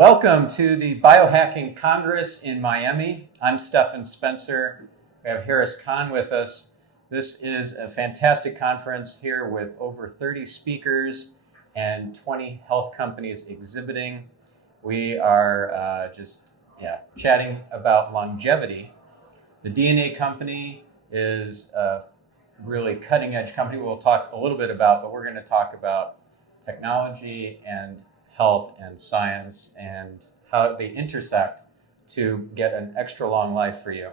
Welcome to the Biohacking Congress in Miami. I'm Stephan Spencer. We have Harris Khan with us. This is a fantastic conference here with over 30 speakers and 20 health companies exhibiting. We are chatting about longevity. The DNA company is a really cutting edge company we'll talk a little bit about, but we're going to talk about technology and health and science and how they intersect to get an extra long life for you.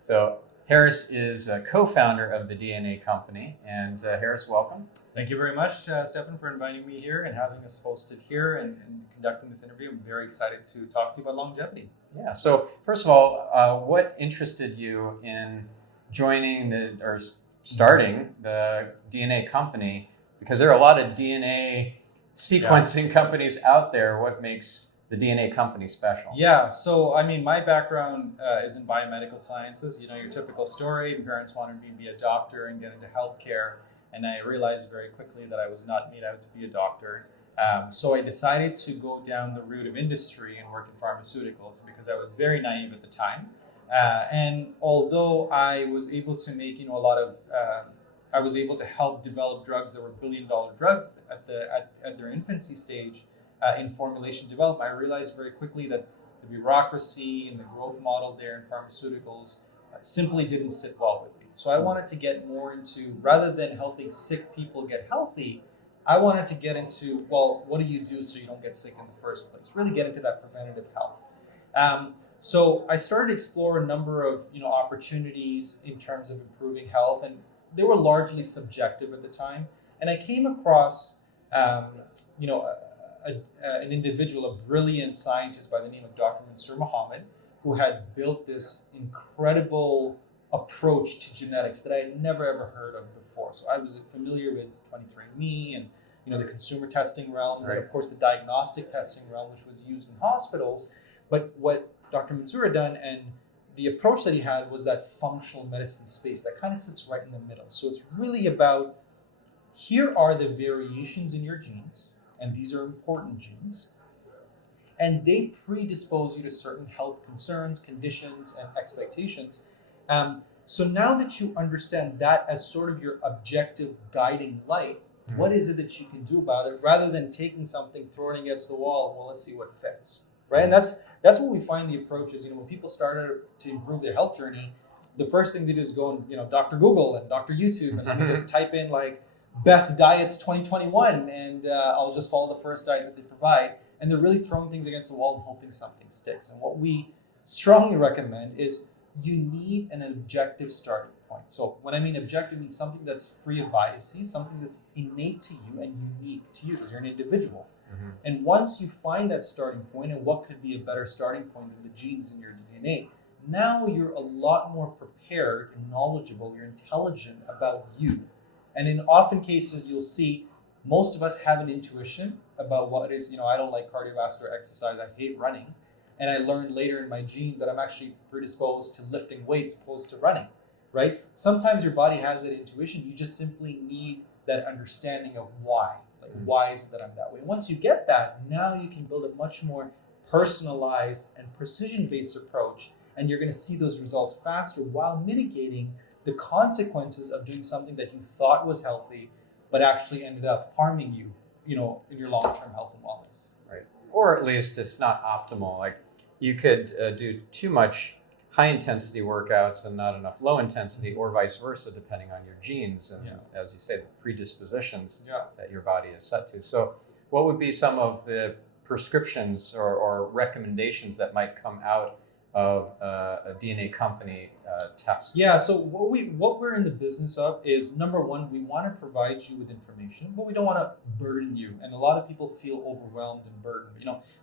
So Harris is a co-founder of the DNA company, and Harris, welcome. Thank you very much, Stephan, for inviting me here and having us hosted here and conducting this interview. I'm very excited to talk to you about longevity. Yeah, so first of all, what interested you in starting the DNA company? Because there are a lot of DNA sequencing companies out there. What makes the DNA company special? Yeah, so I mean, my background is in biomedical sciences. You know, your typical story. My parents wanted me to be a doctor and get into healthcare, and I realized very quickly that I was not made out to be a doctor. So I decided to go down the route of industry and work in pharmaceuticals because I was very naive at the time. And although I was able to make, I was able to help develop drugs that were billion-dollar drugs at their infancy stage in formulation development, I realized very quickly that the bureaucracy and the growth model there in pharmaceuticals simply didn't sit well with me. So I wanted to get more into, rather than helping sick people get healthy, I wanted to get into, well, what do you do so you don't get sick in the first place? Really get into that preventative health. So I started to explore a number of opportunities in terms of improving health, and they were largely subjective at the time. And I came across an individual, a brilliant scientist by the name of Dr. Mansour Mohammed, who had built this incredible approach to genetics that I had never ever heard of before. So I was familiar with 23andMe and the consumer testing realm, right, and of course the diagnostic testing realm, which was used in hospitals. But what Dr. Mansour had done, and the approach that he had, was that functional medicine space that kind of sits right in the middle. So it's really about, here are the variations in your genes, and these are important genes, and they predispose you to certain health concerns, conditions, and expectations. So now that you understand that as sort of your objective guiding light, what is it that you can do about it, rather than taking something, throwing it against the wall, well, let's see what fits, right? And that's what we find the approach is. When people started to improve their health journey, the first thing they do is go and Dr. Google and Dr. YouTube, and let me just type in like best diets 2021, and I'll just follow the first diet that they provide. And they're really throwing things against the wall and hoping something sticks. And what we strongly recommend is you need an objective starting point. So when I mean objective, I mean something that's free of biases, something that's innate to you and unique to you because you're an individual. Mm-hmm. And once you find that starting point, and what could be a better starting point than the genes in your DNA, now you're a lot more prepared and knowledgeable, you're intelligent about you. And in often cases, you'll see most of us have an intuition about what it is. I don't like cardiovascular exercise, I hate running. And I learned later in my genes that I'm actually predisposed to lifting weights opposed to running, right? Sometimes your body has that intuition. You just simply need that understanding of why. Like, why is it that I'm that way? And once you get that, now you can build a much more personalized and precision-based approach, and you're going to see those results faster while mitigating the consequences of doing something that you thought was healthy, but actually ended up harming you, in your long-term health and wellness. Right. Or at least it's not optimal. Like you could do too much high-intensity workouts and not enough low-intensity, or vice versa, depending on your genes and, as you say, the predispositions that your body is set to. So what would be some of the prescriptions or recommendations that might come out of a DNA company test? Yeah, so what we're in the business of is, number one, we want to provide you with information, but we don't want to burden you. And a lot of people feel overwhelmed and burdened.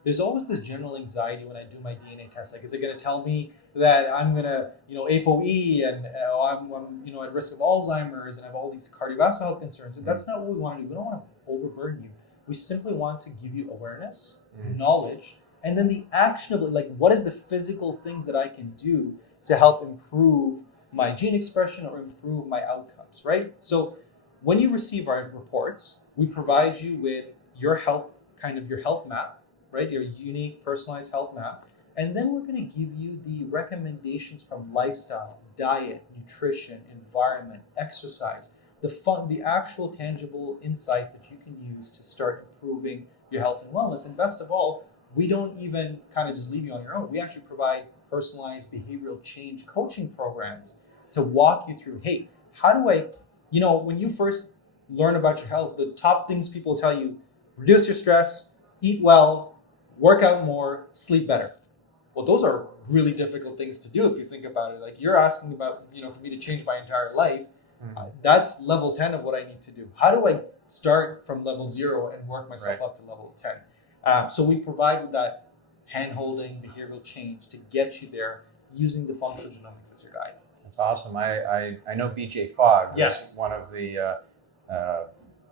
There's always this general anxiety when I do my DNA test. Like, is it going to tell me that I'm going to, ApoE and I'm at risk of Alzheimer's and I have all these cardiovascular health concerns? And that's not what we want to do. We don't want to overburden you. We simply want to give you awareness, knowledge, and then the actionable, like, what is the physical things that I can do to help improve my gene expression or improve my outcomes, right? So when you receive our reports, we provide you with your health map, right? Your unique personalized health map. And then we're going to give you the recommendations from lifestyle, diet, nutrition, environment, exercise, the actual tangible insights that you can use to start improving your health and wellness. And best of all, we don't even kind of just leave you on your own. We actually provide personalized behavioral change coaching programs to walk you through, hey, how do I, when you first learn about your health, the top things people tell you: reduce your stress, eat well, work out more, sleep better. Well, those are really difficult things to do if you think about it. Like, you're asking about, for me to change my entire life. That's level 10 of what I need to do. How do I start from level 0 and work myself up to level 10? So we provide that hand-holding behavioral change to get you there using the functional genomics as your guide. That's awesome. I know BJ Fogg is Yes. one of the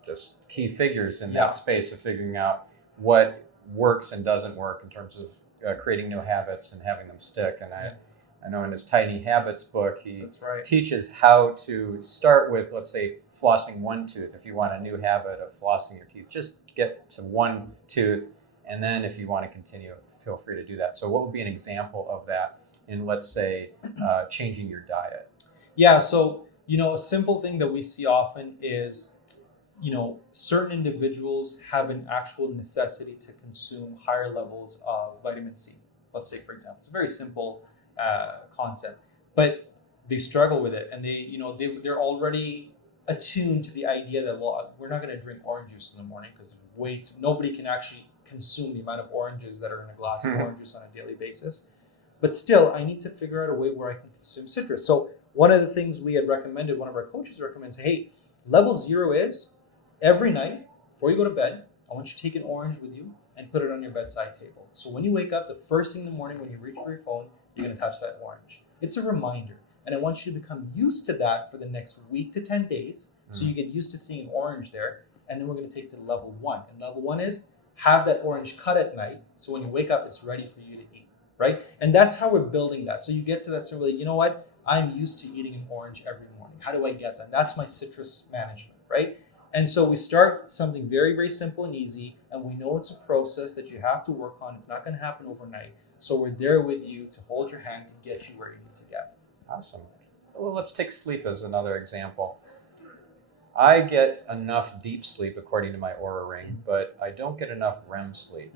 just key figures in that space of figuring out what works and doesn't work in terms of creating new habits and having them stick. And I know in his Tiny Habits book, he teaches how to start with, let's say, flossing one tooth. If you want a new habit of flossing your teeth, just get to one tooth. And then if you want to continue, feel free to do that. So what would be an example of that in, let's say, changing your diet? Yeah, so, a simple thing that we see often is, certain individuals have an actual necessity to consume higher levels of vitamin C. Let's say, for example, it's a very simple concept, but they struggle with it, and they're already attuned to the idea that, well, we're not going to drink orange juice in the morning because nobody can actually consume the amount of oranges that are in a glass of orange juice on a daily basis. But still, I need to figure out a way where I can consume citrus. So one of the things we had recommended, one of our coaches recommends, hey, level 0 is every night before you go to bed, I want you to take an orange with you and put it on your bedside table. So when you wake up, the first thing in the morning when you reach for your phone, you're going to touch that orange. It's a reminder. And I want you to become used to that for the next week to 10 days. So you get used to seeing an orange there. And then we're going to take to level 1. And level 1 is have that orange cut at night. So when you wake up, it's ready for you to eat, right? And that's how we're building that. So you get to that sort of like, you know what? I'm used to eating an orange every morning. How do I get that? That's my citrus management, right? And so we start something very, very simple and easy, and we know it's a process that you have to work on. It's not going to happen overnight. So we're there with you to hold your hand to get you where you need to get. Awesome. Well, let's take sleep as another example. I get enough deep sleep according to my Oura Ring, but I don't get enough REM sleep.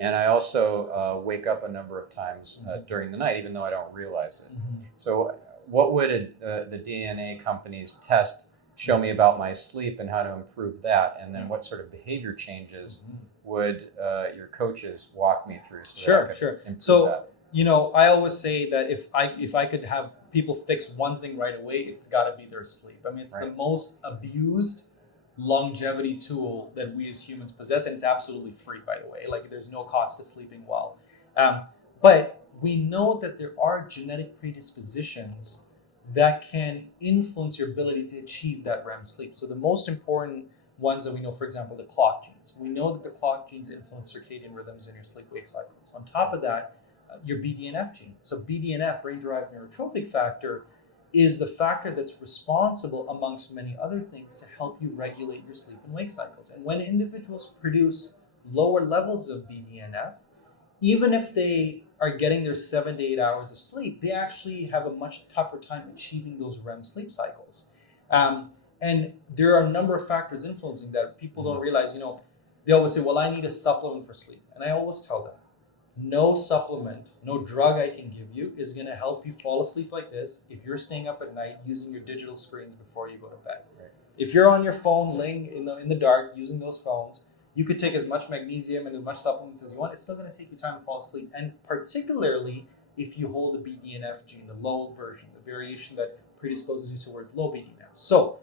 And I also wake up a number of times during the night, even though I don't realize it. So what would the DNA companies test show me about my sleep and how to improve that? And then what sort of behavior changes would your coaches walk me through? So Sure. So, I always say that if I could have people fix one thing right away, it's got to be their sleep. I mean, it's the most abused longevity tool that we as humans possess, and it's absolutely free, by the way. Like, there's no cost to sleeping well. But we know that there are genetic predispositions that can influence your ability to achieve that REM sleep. So the most important ones that we know, for example, the clock genes. We know that the clock genes influence circadian rhythms in your sleep-wake cycles. On top of that, your BDNF gene. So BDNF, brain-derived neurotrophic factor, is the factor that's responsible, amongst many other things, to help you regulate your sleep and wake cycles. And when individuals produce lower levels of BDNF, even if they are getting their 7 to 8 hours of sleep, they actually have a much tougher time achieving those REM sleep cycles. And there are a number of factors influencing that. People don't realize, they always say, well, I need a supplement for sleep. And I always tell them, no supplement, no drug I can give you is going to help you fall asleep like this if you're staying up at night using your digital screens before you go to bed. If you're on your phone laying in the dark using those phones, you could take as much magnesium and as much supplements as you want. It's still going to take you time to fall asleep. And particularly if you hold the BDNF gene, the low version, the variation that predisposes you towards low BDNF. So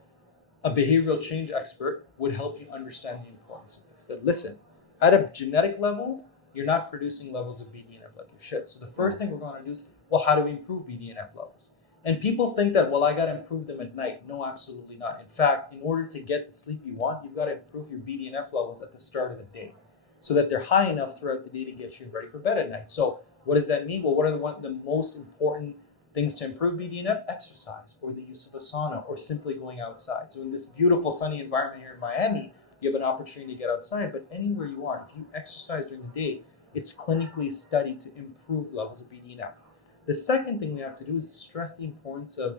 a behavioral change expert would help you understand the importance of this. That listen, at a genetic level, you're not producing levels of BDNF like you should. So the first thing we're going to do is, well, how do we improve BDNF levels? And people think that, well, I got to improve them at night. No, absolutely not. In fact, in order to get the sleep you want, you've got to improve your BDNF levels at the start of the day so that they're high enough throughout the day to get you ready for bed at night. So what does that mean? Well, what are the most important things to improve BDNF? Exercise, or the use of a sauna, or simply going outside. So in this beautiful sunny environment here in Miami, you have an opportunity to get outside. But anywhere you are, if you exercise during the day, it's clinically studied to improve levels of BDNF. The second thing we have to do is stress the importance of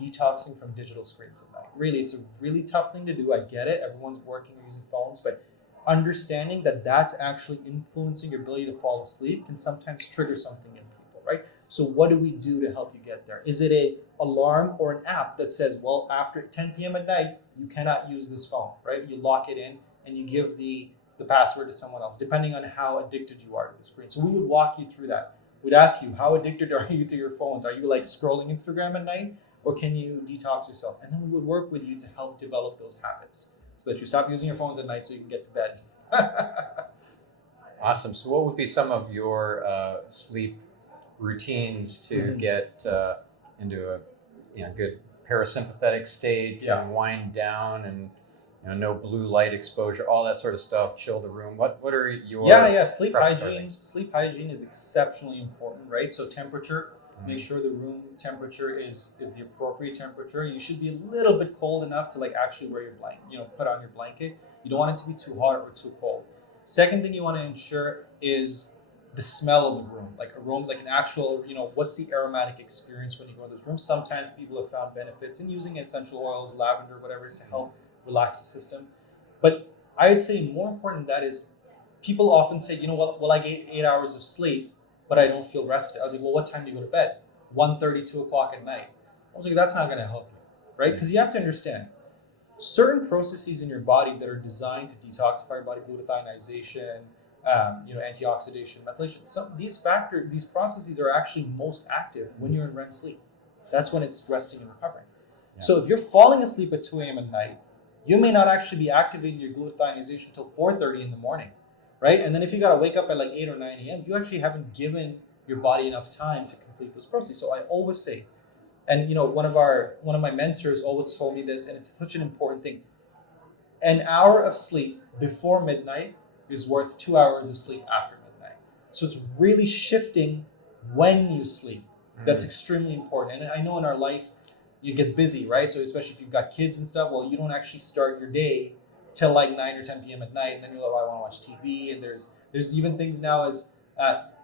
detoxing from digital screens at night. Really, it's a really tough thing to do. I get it. Everyone's working or using phones, but understanding that that's actually influencing your ability to fall asleep can sometimes trigger something in people, right? So what do we do to help you get there? Is it a alarm or an app that says, well, after 10 p.m. at night, you cannot use this phone, right? You lock it in and you give the password to someone else, depending on how addicted you are to the screen. So we would walk you through that. We'd ask you, how addicted are you to your phones? Are you like scrolling Instagram at night, or can you detox yourself? And then we would work with you to help develop those habits so that you stop using your phones at night so you can get to bed. Awesome. So what would be some of your sleep routines to get into a good parasympathetic state and wind down, and no blue light exposure, all that sort of stuff, chill the room? What are your sleep hygiene? Sleep hygiene is exceptionally important, right? So temperature, make sure the room temperature is the appropriate temperature. You should be a little bit cold enough to like actually wear your blanket, put on your blanket. You don't want it to be too hot or too cold. Second thing you want to ensure is the smell of the room, like a room, like an actual, what's the aromatic experience when you go in this room? Sometimes people have found benefits in using essential oils, lavender, whatever, to help relax the system. But I would say more important than that is people often say, well, I get 8 hours of sleep, but I don't feel rested. I was like, well, what time do you go to bed? 1:30, 2 o'clock at night. I was like, that's not going to help you, right? Because you have to understand, certain processes in your body that are designed to detoxify your body, glutathinization, antioxidation, methylation. These processes are actually most active when you're in REM sleep. That's when it's resting and recovering. Yeah. So if you're falling asleep at 2 a.m. at night, you may not actually be activating your glutathinization until 4:30 in the morning, right? And then if you got to wake up at like 8 or 9 a.m., you actually haven't given your body enough time to complete those processes. So I always say, and one of my mentors always told me this, and it's such an important thing. An hour of sleep before midnight is worth 2 hours of sleep after midnight. So it's really shifting when you sleep. That's extremely important. And I know in our life, it gets busy, right? So especially if you've got kids and stuff, well, you don't actually start your day till like 9 or 10 p.m. at night, and then you're like, I want to watch TV. And there's even things now as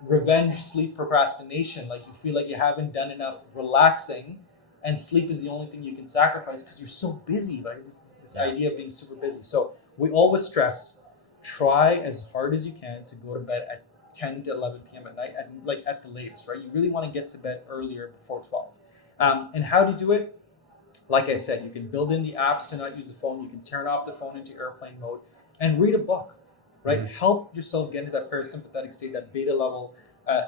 revenge sleep procrastination. Like you feel like you haven't done enough relaxing, and sleep is the only thing you can sacrifice because you're so busy. Like this idea of being super busy. So we always stress, try as hard as you can to go to bed at 10 to 11 p.m. at night, at the latest, right? You really want to get to bed earlier, before 12. And how do you do it? Like I said, you can build in the apps to not use the phone. You can turn off the phone into airplane mode and read a book, right? Help yourself get into that parasympathetic state, that beta level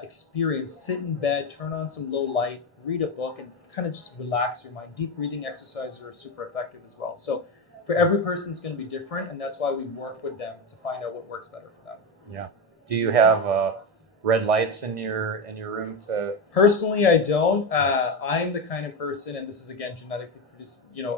experience. Sit in bed, turn on some low light, read a book, and kind of just relax your mind. Deep breathing exercises are super effective as well. So for every person, it's going to be different, and that's why we work with them to find out what works better for them. Yeah. Do you have red lights in your room to? Personally, I don't. I'm the kind of person, and this is again genetically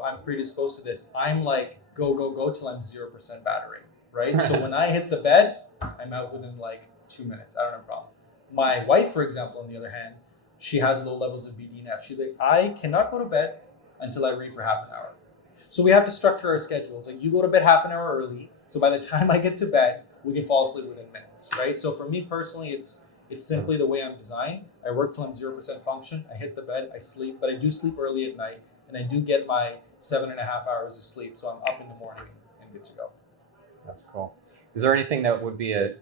I'm predisposed to this. I'm like go till I'm 0% battery, right? So when I hit the bed, I'm out within like 2 minutes. I don't have a problem. My wife, for example, on the other hand, she has low levels of BDNF. She's like, I cannot go to bed until I read for half an hour. So we have to structure our schedules. Like you go to bed half an hour early, so by the time I get to bed, we can fall asleep within minutes, right? So for me personally, it's simply the way I'm designed. I work till I'm 0% function. I hit the bed, I sleep, but I do sleep early at night, and I do get my 7.5 hours of sleep. So I'm up in the morning and good to go. That's cool. Is there anything that would be a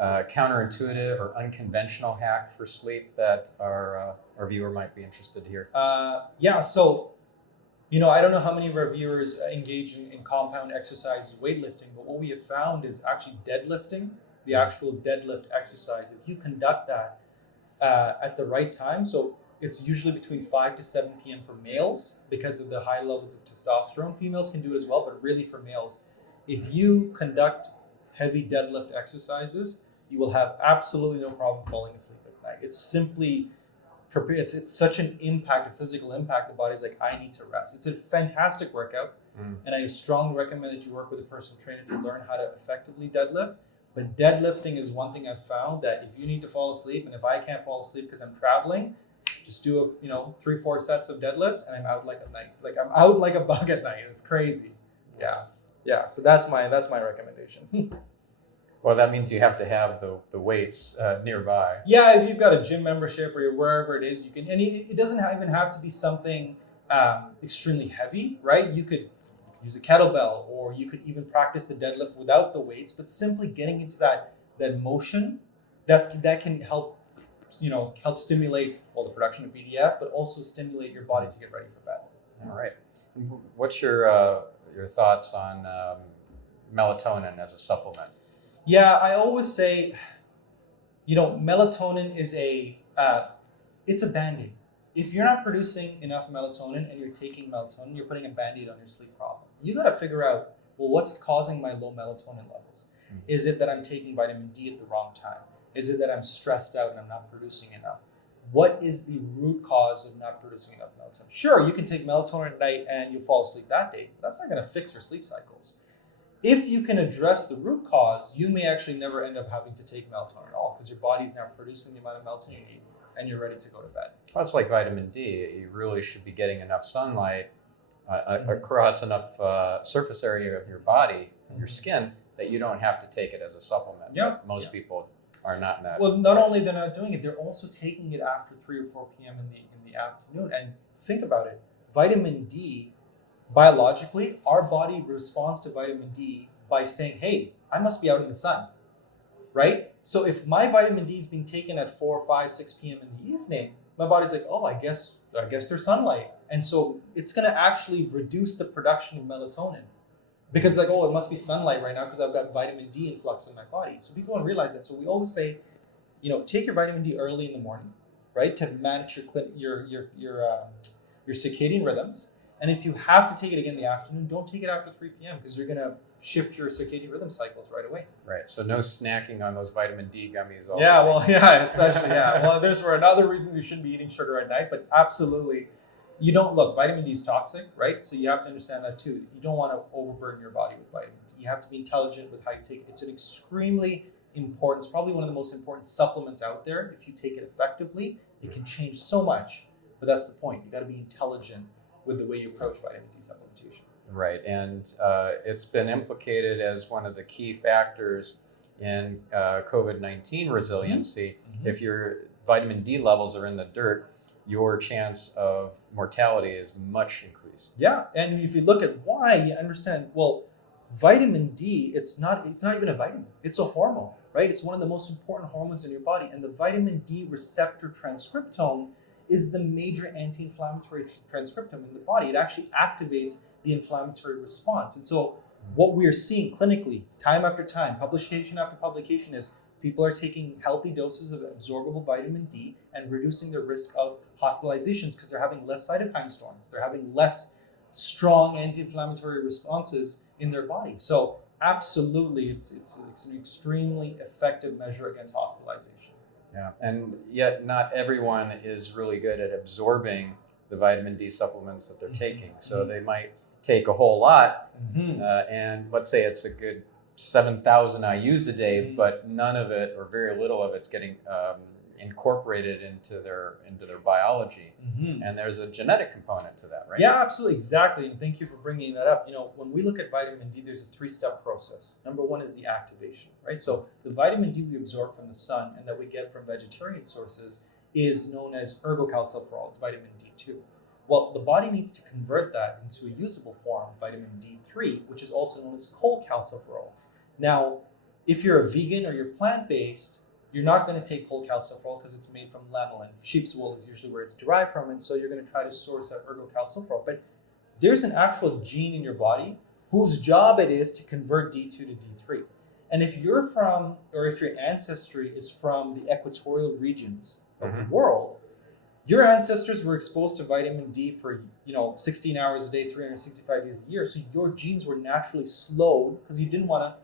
counterintuitive or unconventional hack for sleep that our viewer might be interested to hear? So, I don't know how many of our viewers engage in compound exercise, weightlifting, but what we have found is actually deadlifting, the actual deadlift exercise. If you conduct that at the right time, so it's usually between 5 to 7 p.m. for males because of the high levels of testosterone. Females can do it as well, but really for males, if you conduct heavy deadlift exercises, you will have absolutely no problem falling asleep at night. It's simply, it's such an impact, a physical impact. The body's like, I need to rest. It's a fantastic workout, and I strongly recommend that you work with a personal trainer to learn how to effectively deadlift. But deadlifting is one thing I've found that if you need to fall asleep, and if I can't fall asleep because I'm traveling, just do 3-4 sets of deadlifts, and I'm out like a bug at night. It's crazy. Yeah. Yeah, so that's my recommendation. Well, that means you have to have the weights nearby. Yeah, if you've got a gym membership or you're wherever it is, you can, and it doesn't even have to be something extremely heavy, right? You could use a kettlebell, or you could even practice the deadlift without the weights, but simply getting into that motion that can help, help stimulate, well, the production of BDF, but also stimulate your body to get ready for bed. All right. What's your thoughts on melatonin as a supplement? Yeah, I always say, melatonin is it's a band-aid. If you're not producing enough melatonin and you're taking melatonin, you're putting a band-aid on your sleep problem. You got to figure out, well, what's causing my low melatonin levels? Mm-hmm. Is it that I'm taking vitamin D at the wrong time? Is it that I'm stressed out and I'm not producing enough? What is the root cause of not producing enough melatonin? Sure, you can take melatonin at night and you'll fall asleep that day, but that's not going to fix your sleep cycles. If you can address the root cause, you may actually never end up having to take melatonin at all, because your body's now producing the amount of melatonin you need and you're ready to go to bed. Well, it's like vitamin D. You really should be getting enough sunlight across enough surface area of your body and your skin that you don't have to take it as a supplement. Yep. Most people are not in that. Well, not only they're not doing it, they're also taking it after 3 or 4 p.m. in the afternoon. And think about it, vitamin D, biologically, our body responds to vitamin D by saying, hey, I must be out in the sun, right? So if my vitamin D is being taken at 4, 5, 6 p.m. in the evening, my body's like, oh, I guess there's sunlight. And so it's going to actually reduce the production of melatonin, because like, oh, it must be sunlight right now because I've got vitamin D influx in my body. So people don't realize that. So we always say, take your vitamin D early in the morning, right, to manage your circadian rhythms. And if you have to take it again in the afternoon, don't take it after 3 p.m. because you're going to shift your circadian rhythm cycles right away. Right. So no snacking on those vitamin D gummies. Especially. Well, there's for another reasons you shouldn't be eating sugar at night, but absolutely. Vitamin D is toxic, right? So you have to understand that too. You don't want to overburden your body with vitamin D. You have to be intelligent with how you take it. It's an extremely important, it's probably one of the most important supplements out there. If you take it effectively, it can change so much. But that's the point. You got to be intelligent with the way you approach vitamin D supplementation. Right, and it's been implicated as one of the key factors in COVID-19 resiliency. Mm-hmm. If your vitamin D levels are in the dirt, your chance of mortality is much increased. Yeah, and if you look at why, you understand, well, vitamin D, it's not even a vitamin, it's a hormone, right? It's one of the most important hormones in your body, and the vitamin D receptor transcriptome is the major anti-inflammatory transcriptome in the body. It actually activates the inflammatory response. And so what we're seeing clinically, time after time, publication after publication, is people are taking healthy doses of absorbable vitamin D and reducing the risk of hospitalizations because they're having less cytokine storms. They're having less strong anti-inflammatory responses in their body. So absolutely, it's an extremely effective measure against hospitalization. Yeah, and yet not everyone is really good at absorbing the vitamin D supplements that they're taking. So they might take a whole lot, and let's say it's a good 7,000 IUs a day, but none of it, or very little of it's getting incorporated into their biology. And there's a genetic component to that, right? Yeah, absolutely, exactly. And thank you for bringing that up. When we look at vitamin D, there's a 3-step process. Number one is the activation, right? So the vitamin D we absorb from the sun and that we get from vegetarian sources is known as ergocalciferol. It's vitamin D2. Well, the body needs to convert that into a usable form, vitamin D3, which is also known as cholecalciferol. Now, if you're a vegan or you're plant-based, you're not going to take cholecalciferol because it's made from lanolin. Sheep's wool is usually where it's derived from, and so you're going to try to source that ergocalciferol. But there's an actual gene in your body whose job it is to convert D2 to D3. And if you're from, or if your ancestry is from the equatorial regions of the world, your ancestors were exposed to vitamin D for 16 hours a day, 365 days a year. So your genes were naturally slowed because you didn't want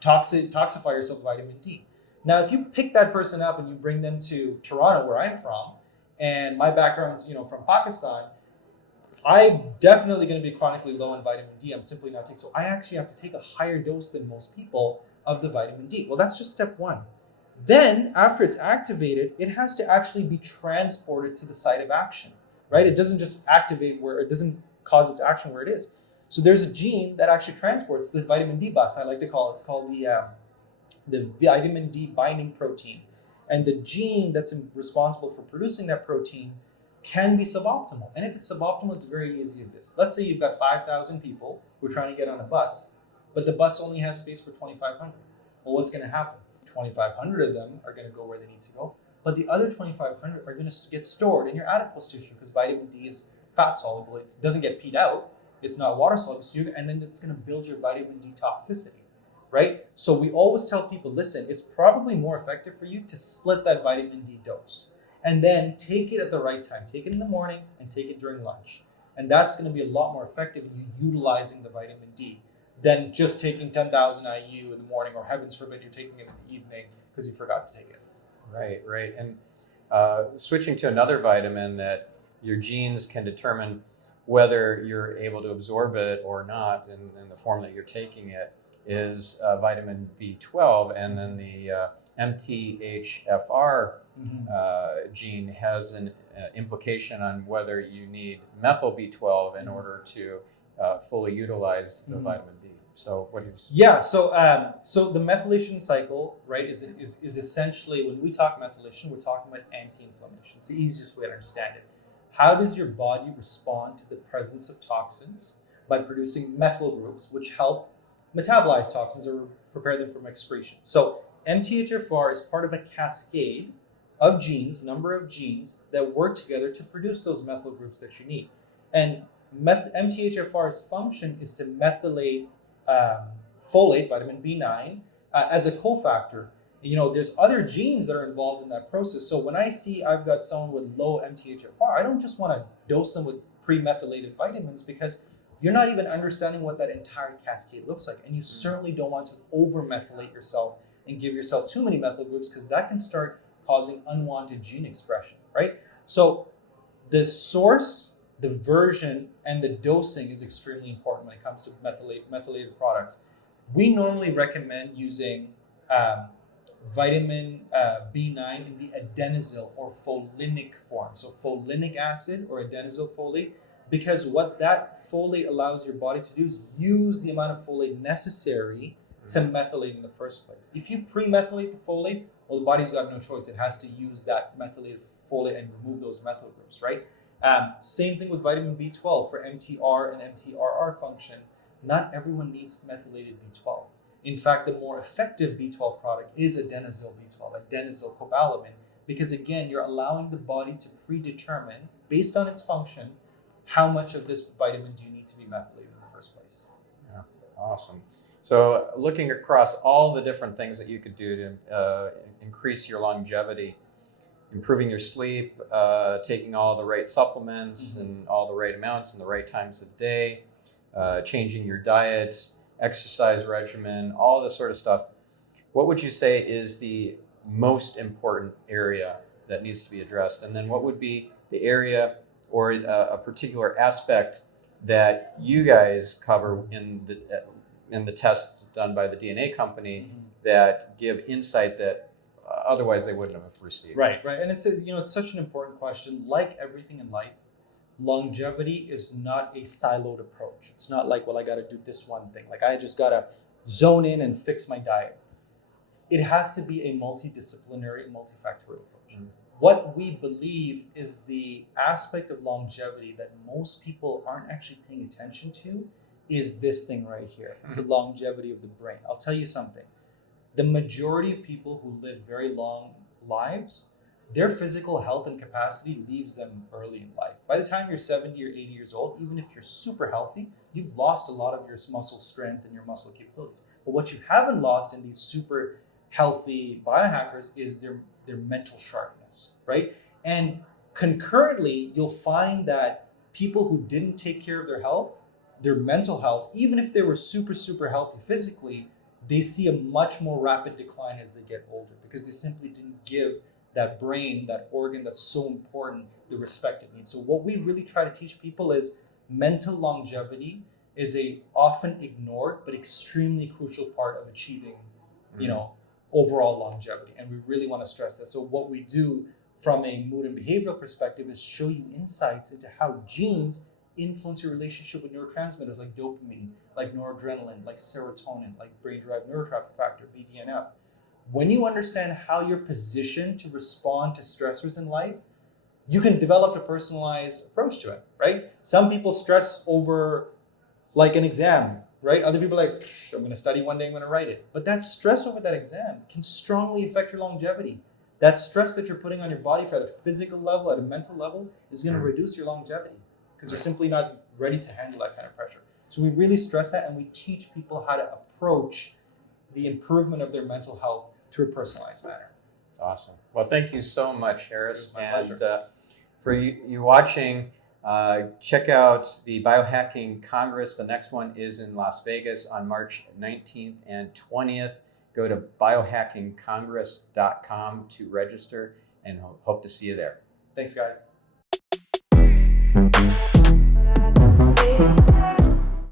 to toxify yourself with vitamin D. Now, if you pick that person up and you bring them to Toronto, where I'm from, and my background's from Pakistan, I'm definitely going to be chronically low in vitamin D. I'm simply not taking. So I actually have to take a higher dose than most people of the vitamin D. Well, that's just step one. Then, after it's activated, it has to actually be transported to the site of action, right? It doesn't just activate it doesn't cause its action where it is. So there's a gene that actually transports the vitamin D bus, I like to call it. It's called the vitamin D binding protein. And the gene that's responsible for producing that protein can be suboptimal. And if it's suboptimal, it's very easy as this. Let's say you've got 5,000 people who are trying to get on a bus, but the bus only has space for 2,500. Well, what's going to happen? 2,500 of them are going to go where they need to go, but the other 2,500 are going to get stored in your adipose tissue because vitamin D is fat soluble. It doesn't get peed out. It's not water soluble, and then it's going to build your vitamin D toxicity, right? So we always tell people, listen, it's probably more effective for you to split that vitamin D dose and then take it at the right time. Take it in the morning and take it during lunch. And that's going to be a lot more effective in you utilizing the vitamin D than just taking 10,000 IU in the morning, or heavens forbid you're taking it in the evening because you forgot to take it. Right. And switching to another vitamin that your genes can determine whether you're able to absorb it or not in the form that you're taking it is vitamin B12, and then the MTHFR gene has an implication on whether you need methyl B12 in order to fully utilize the vitamin D. So what do you? Yeah, so the methylation cycle, right, is essentially, when we talk methylation, we're talking about anti-inflammation. It's the easiest way to understand it. How does your body respond to the presence of toxins? By producing methyl groups, which help metabolize toxins or prepare them for excretion. So MTHFR is part of a cascade of genes, number of genes that work together to produce those methyl groups that you need. And MTHFR's function is to methylate folate, vitamin B9, as a cofactor. You know, there's other genes that are involved in that process. So when I see I've got someone with low MTHFR, I don't just want to dose them with pre-methylated vitamins, because you're not even understanding what that entire cascade looks like. And you certainly don't want to over-methylate yourself and give yourself too many methyl groups, because that can start causing unwanted gene expression, right? So the source, the version, and the dosing is extremely important when it comes to methylated products. We normally recommend using vitamin B9 in the adenosyl or folinic form. So folinic acid or adenosyl folate, because what that folate allows your body to do is use the amount of folate necessary to methylate in the first place. If you pre-methylate the folate, well, the body's got no choice. It has to use that methylated folate and remove those methyl groups, right? Same thing with vitamin B12 for MTR and MTRR function. Not everyone needs methylated B12. In fact, the more effective B12 product is adenosyl B12, adenosyl cobalamin, because again, you're allowing the body to predetermine, based on its function, how much of this vitamin do you need to be methylated in the first place. Yeah, awesome. So looking across all the different things that you could do to increase your longevity, improving your sleep, taking all the right supplements and all the right amounts and the right times of day, changing your diet, exercise regimen, all this sort of stuff. What would you say is the most important area that needs to be addressed? And then what would be the area or a particular aspect that you guys cover in the tests done by the DNA company that give insight that otherwise they wouldn't have received? Right. And it's such an important question. Like everything in life, longevity is not a siloed approach. It's not like, well, I got to do this one thing. Like I just got to zone in and fix my diet. It has to be a multidisciplinary, multifactorial approach. What we believe is the aspect of longevity that most people aren't actually paying attention to is this thing right here. It's the longevity of the brain. I'll tell you something. The majority of people who live very long lives, their physical health and capacity leaves them early in life. By the time you're 70 or 80 years old, even if you're super healthy, you've lost a lot of your muscle strength and your muscle capabilities. But what you haven't lost in these super healthy biohackers is their mental sharpness, right? And concurrently, you'll find that people who didn't take care of their health, their mental health, even if they were super, super healthy physically, they see a much more rapid decline as they get older, because they simply didn't give that brain, that organ that's so important, the respect it needs. So what we really try to teach people is mental longevity is a often ignored but extremely crucial part of achieving, overall longevity. And we really want to stress that. So what we do from a mood and behavioral perspective is show you insights into how genes influence your relationship with neurotransmitters like dopamine, like noradrenaline, like serotonin, like brain-derived neurotraffic factor, BDNF. When you understand how you're positioned to respond to stressors in life, you can develop a personalized approach to it, right? Some people stress over like an exam, right? Other people are like, I'm going to study one day, I'm going to write it. But that stress over that exam can strongly affect your longevity. That stress that you're putting on your body at a physical level, at a mental level, is going to reduce your longevity because you're simply not ready to handle that kind of pressure. So we really stress that, and we teach people how to approach the improvement of their mental health through a personalized manner. That's awesome. Well, thank you so much, Harris. My and pleasure. For you watching, check out the Biohacking Congress. The next one is in Las Vegas on March 19th and 20th. Go to biohackingcongress.com to register, and hope to see you there. Thanks, guys.